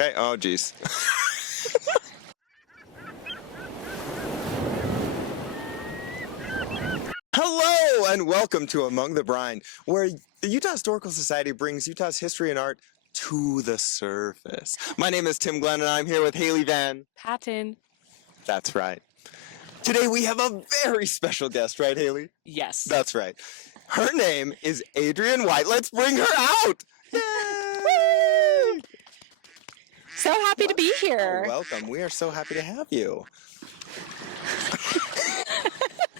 Okay. Oh, geez. Hello and welcome to Among the Brine, where the Utah Historical Society brings Utah's history and art to the surface. My name is Tim Glenn and I'm here with Haille VanPatten. That's right. Today we have a very special guest, right, Haille? Yes. That's right. Her name is Adrienne White. Let's bring her out! Yay! So happy to be here. Oh, welcome. We are so happy to have you.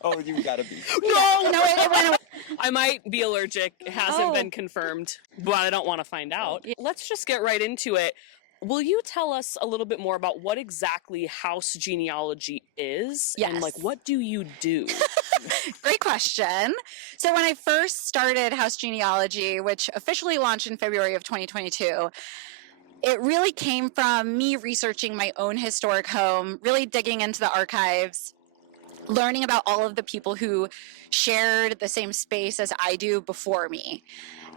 Oh, you gotta be. No, it went away. I might be allergic. It hasn't been confirmed, but I don't want to find out. Let's just get right into it. Will you tell us a little bit more about what exactly House Genealogy is? Yes. And like, what do you do? Great question. So when I first started House Genealogy, which officially launched in February of 2022, it really came from me researching my own historic home, really digging into the archives, learning about all of the people who shared the same space as I do before me.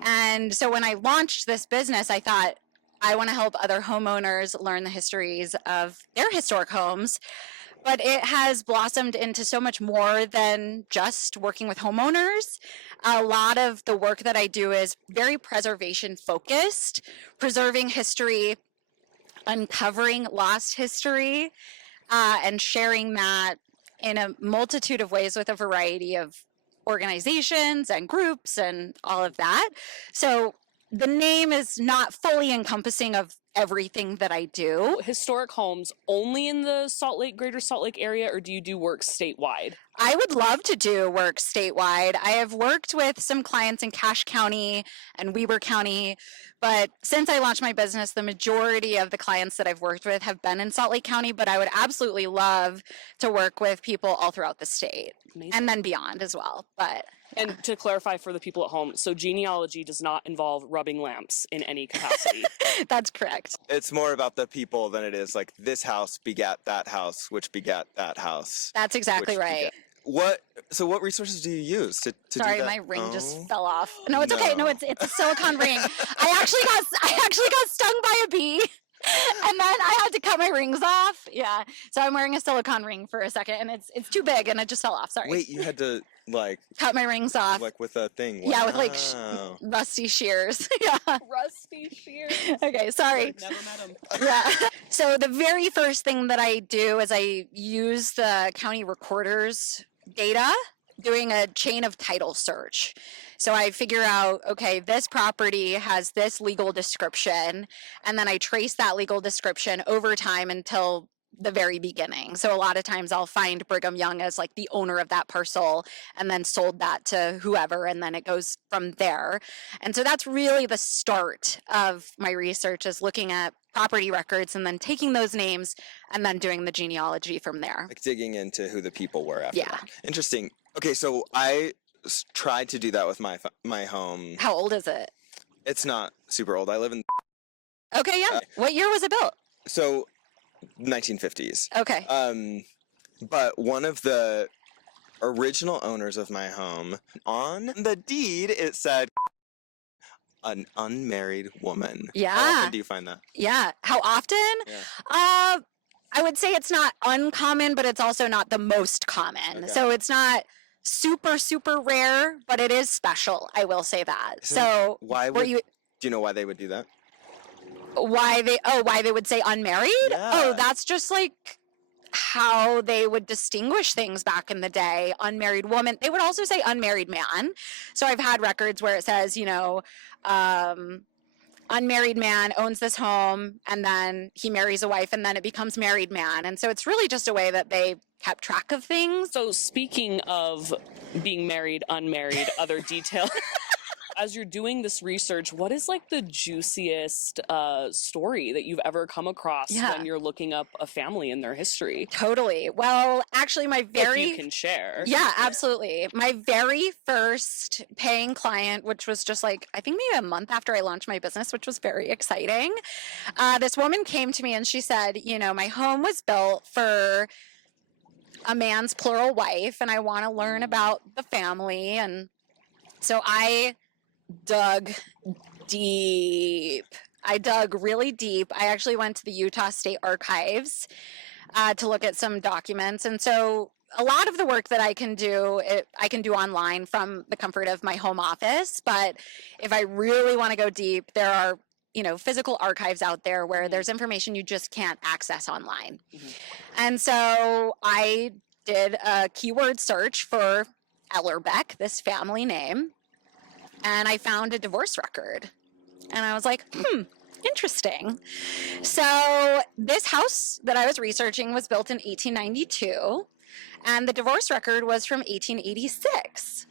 And so when I launched this business, I thought, I want to help other homeowners learn the histories of their historic homes. But it has blossomed into so much more than just working with homeowners. A lot of the work that I do is very preservation focused, preserving history, uncovering lost history, and sharing that in a multitude of ways with a variety of organizations and groups and all of that. So the name is not fully encompassing of everything that I do. Historic homes only in the Greater Salt Lake area, or do you do work statewide? I would love to do work statewide. I have worked with some clients in Cache County and Weber County, but since I launched my business, the majority of the clients that I've worked with have been in Salt Lake County, but I would absolutely love to work with people all throughout the state. Amazing. And then beyond as well. But And to clarify for the people at home, so genealogy does not involve rubbing lamps in any capacity. that's correct. It's more about the people than it is like this house begat that house, which begat that house. That's exactly which right. So what resources do you use to Sorry, do that? my ring Oh. just fell off. No, it's okay. No, it's a silicone ring. I actually got stung by a bee. And then I had to cut my rings off. Yeah. So I'm wearing a silicone ring for a second and it's too big and it just fell off. Sorry. Wait, you had to like cut my rings off. like with a thing. Yeah, with like Wow. rusty shears. Yeah. Rusty shears. Okay, sorry. Never met him. Yeah. So the very first thing that I do is I use the county recorder's data doing a chain of title search. So I figure out, okay, this property has this legal description, and then I trace that legal description over time until the very beginning. So a lot of times I'll find Brigham Young as like the owner of that parcel and then sold that to whoever, and then it goes from there. And so that's really the start of my research, is looking at property records and then taking those names and then doing the genealogy from there. Like digging into who the people were after. Yeah. that. Interesting. Okay, so I tried to do that with my home. How old is it? It's not super old. I live in Okay, yeah. What year was it built? so 1950s. Okay. But one of the original owners of my home, on the deed it said an unmarried woman. Yeah. How often do you find that? Yeah. How often? Yeah. I would say it's not uncommon, but it's also not the most common. Okay. So it's not super, super rare, but it is special. I will say that. So Why were would you, do you know why they would do that? why they would say unmarried? Yeah. Oh, that's just like how they would distinguish things back in the day. Unmarried woman. They would also say unmarried man. So I've had records where it says, unmarried man owns this home, and then he marries a wife, and then it becomes married man. And so it's really just a way that they kept track of things. So speaking of being married, unmarried, other details, as you're doing this research, what is like the juiciest story that you've ever come across when you're looking up a family and their history? Totally. Well, actually, If you can share. Yeah, absolutely. My very first paying client, which was just like, I think maybe a month after I launched my business, which was very exciting. This woman came to me and she said, my home was built for a man's plural wife, and I want to learn about the family. And so I dug deep. I dug really deep. I actually went to the Utah State Archives to look at some documents. And so a lot of the work that I can do online from the comfort of my home office. But if I really want to go deep, there are, physical archives out there where there's information you just can't access online. And so I did a keyword search for Ellerbeck, this family name, and I found a divorce record. And I was like, interesting. So this house that I was researching was built in 1892, and the divorce record was from 1886.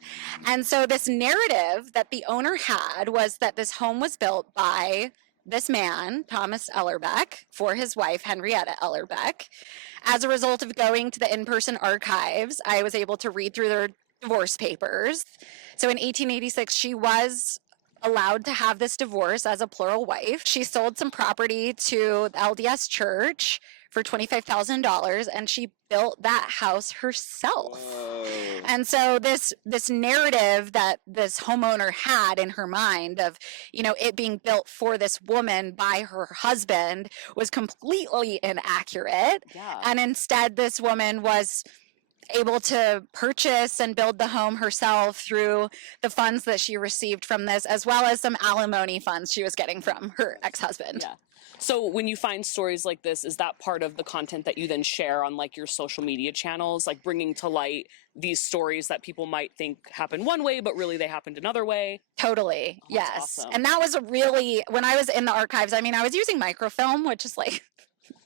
And so this narrative that the owner had was that this home was built by this man, Thomas Ellerbeck, for his wife, Henrietta Ellerbeck. As a result of going to the in-person archives, I was able to read through their divorce papers. So in 1886, she was allowed to have this divorce as a plural wife. She sold some property to the LDS Church for $25,000, and she built that house herself. Whoa. And so this narrative that this homeowner had in her mind of, it being built for this woman by her husband was completely inaccurate. Yeah. And instead, this woman was able to purchase and build the home herself through the funds that she received from this, as well as some alimony funds she was getting from her ex-husband. Yeah. So when you find stories like this, is that part of the content that you then share on like your social media channels, like bringing to light these stories that people might think happen one way, but really they happened another way? Totally. Oh, Yes. awesome. And that was when I was in the archives, I was using microfilm, which is like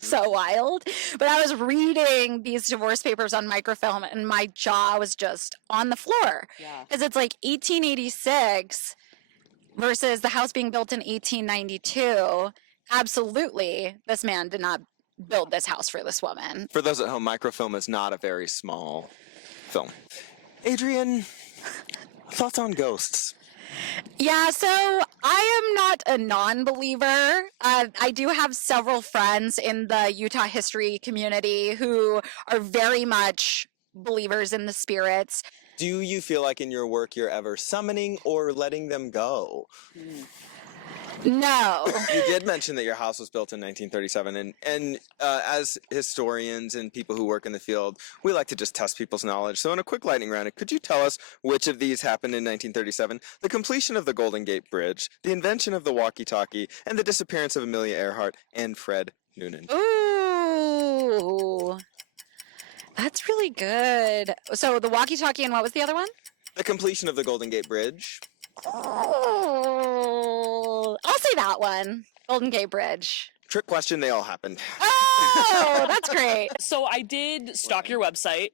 so wild, but I was reading these divorce papers on microfilm and my jaw was just on the floor. Yeah. Because it's like 1886 versus the house being built in 1892. Absolutely, this man did not build this house for this woman. For those at home, microfilm is not a very small film. Adrienne, thoughts on ghosts? Yeah, so I am not a non-believer. I do have several friends in the Utah history community who are very much believers in the spirits. Do you feel like in your work you're ever summoning or letting them go? No. You did mention that your house was built in 1937, and as historians and people who work in the field, we like to just test people's knowledge. So in a quick lightning round, could you tell us which of these happened in 1937? The completion of the Golden Gate Bridge, the invention of the walkie-talkie, and the disappearance of Amelia Earhart and Fred Noonan. Ooh. That's really good. So the walkie-talkie, and what was the other one? The completion of the Golden Gate Bridge. Oh, I'll say that one. Golden Gate Bridge. Trick question, they all happened. Oh, that's great. So I did stalk your website.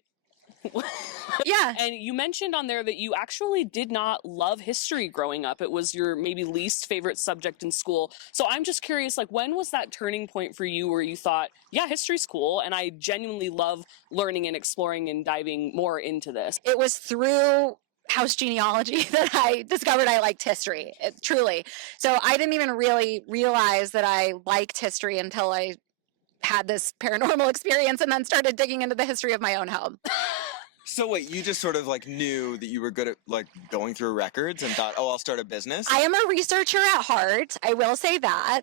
Yeah. And you mentioned on there that you actually did not love history growing up. It was your maybe least favorite subject in school. So I'm just curious, like, when was that turning point for you where you thought, yeah, history's cool, and I genuinely love learning and exploring and diving more into this? It was through House Genealogy that I discovered I liked history, truly. So I didn't even really realize that I liked history until I had this paranormal experience and then started digging into the history of my own home. So wait, you just sort of like knew that you were good at like going through records and thought, oh, I'll start a business? I am a researcher at heart. I will say that.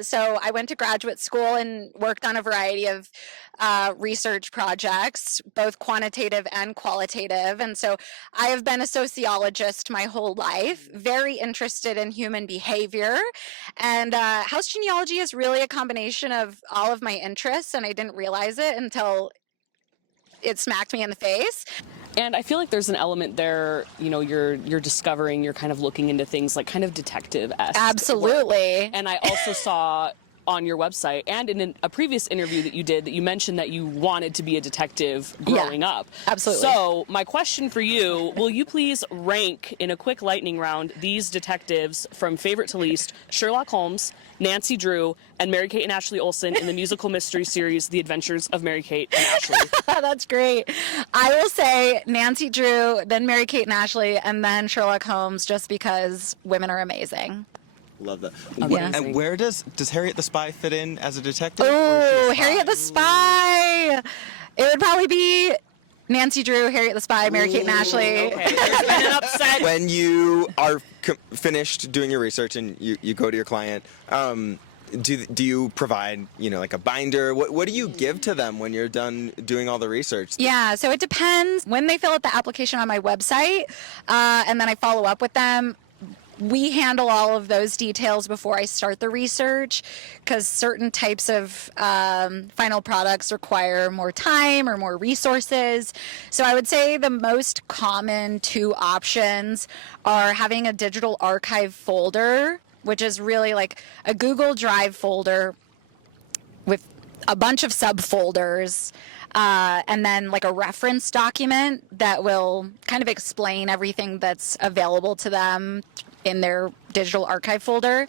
So I went to graduate school and worked on a variety of research projects, both quantitative and qualitative. And so I have been a sociologist my whole life, very interested in human behavior. And House Genealogy is really a combination of all of my interests, and I didn't realize it until it smacked me in the face. And I feel like there's an element there, you know, you're discovering, you're kind of looking into things like kind of detective-esque. Absolutely. And I also saw on your website and in a previous interview that you did that you mentioned that you wanted to be a detective growing up. Absolutely. So my question for you, will you please rank in a quick lightning round these detectives from favorite to least: Sherlock Holmes, Nancy Drew, and Mary-Kate and Ashley Olsen in the musical mystery series The Adventures of Mary-Kate and Ashley? That's great. I will say Nancy Drew, then Mary-Kate and Ashley, and then Sherlock Holmes, just because women are amazing. Love that. Amazing. And where does Harriet the Spy fit in as a detective? Oh, Harriet the Spy. It would probably be Nancy Drew, Harriet the Spy, Mary-Kate and Ashley. Okay, there's been an upset. When you are finished doing your research and you go to your client, do you provide, like a binder? What do you give to them when you're done doing all the research? Yeah, so it depends. When they fill out the application on my website, and then I follow up with them, we handle all of those details before I start the research, because certain types of final products require more time or more resources. So I would say the most common two options are having a digital archive folder, which is really like a Google Drive folder with a bunch of subfolders, and then like a reference document that will kind of explain everything that's available to them in their digital archive folder.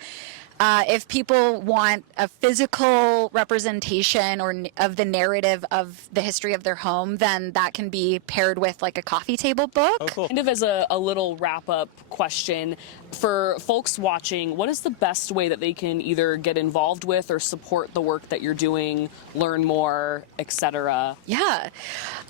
If people want a physical representation of the narrative of the history of their home, then that can be paired with like a coffee table book. Oh, cool. Kind of as a little wrap-up question, for folks watching, what is the best way that they can either get involved with or support the work that you're doing, learn more, etc.? Yeah.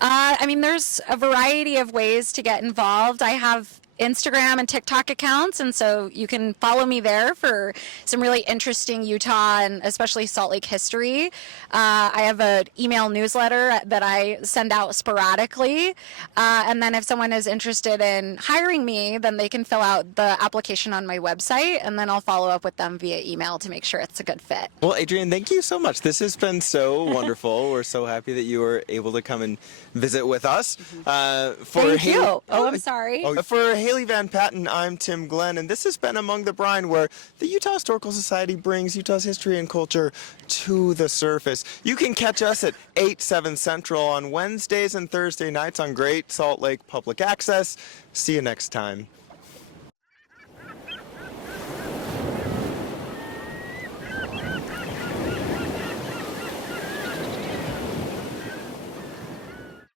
I mean, there's a variety of ways to get involved. I have Instagram and TikTok accounts, and so you can follow me there for some really interesting Utah and especially Salt Lake history. I have an email newsletter that I send out sporadically, and then if someone is interested in hiring me, then they can fill out the application on my website, and then I'll follow up with them via email to make sure it's a good fit. Well, Adrienne, thank you so much. This has been so wonderful. We're so happy that you were able to come and visit with us. Thank you. I'm sorry. For Haille VanPatten, I'm Tim Glenn, and this has been Among the Brine, where the Utah Historical Society brings Utah's history and culture to the surface. You can catch us at 8, 7 Central on Wednesdays and Thursday nights on Great Salt Lake Public Access. See you next time.